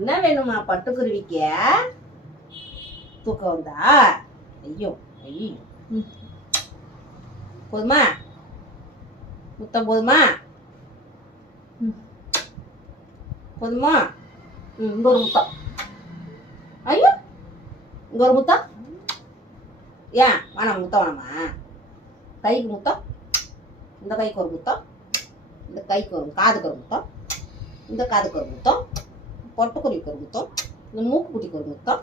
என்ன வேணுமா பட்டுக்குருவிக்கு? தூக்கம் வந்தா? ஐயோ ஐயோ. போதுமா? முத்தம் போதுமா? போதுமா? இங்க ஒரு முத்தம். ஐயோ இங்க ஒரு முத்தம். ஏன் வேணாம்? முத்தம் வேணாமா? கைக்கு முத்தம், இந்த கைக்கு ஒரு முத்தம், இந்த கைக்கு ஒரு காதுக்கு ஒரு முத்தம், இந்த காதுக்கு ஒரு முத்தம், பொட்டுக்குருவிக்கு ஒரு முத்தம், இந்த மூக்கு குட்டிக்கு ஒரு முத்தம்.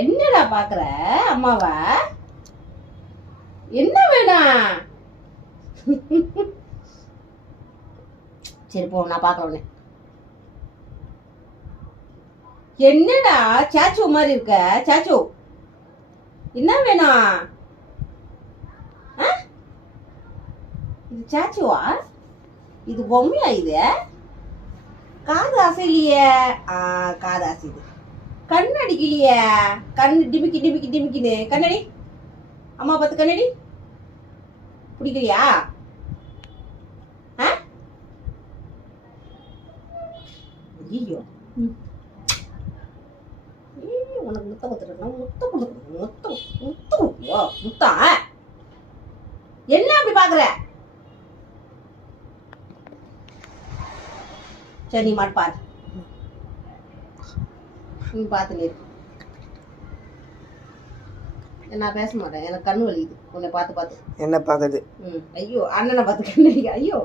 என்னடா பாக்குற அம்மாவா? என்ன வேணும்? சரி போ, நான் பாக்குறேன் உடனே. என்னடா சாச்சு மாதிரி இருக்க? சாச்சு என்ன வேணும்? இது சாச்சுவா? இது பொம்மையா? இது காது அசையிலையே. காது அசைது. கண்ணு அடிக்கலையே. கண்ணு டிமிக்கி டிமிக்கி டிமிக்கின்னு. கண்ணடி அம்மா பார்த்து கண்ணடி. பிடிக்கலையா? ஐயோ உனக்கு முத்தம் கொடுத்துருக்கணும். முத்தம் கொடுக்கணும். முத்தம் முத்தம் கொடுக்கியோ? முத்தம் என்ன அப்படி பாக்குற? சரி நீ மாட்டு பாரு. நீ பார்த்து நீ. நான் பேச மாட்டேன், எனக்கு கண்ணு வலிக்குது உன்னை பார்த்து பார்த்து. என்ன பார்க்குது? ஐயோ அண்ணனை பார்த்து கண்ணு. ஐயோ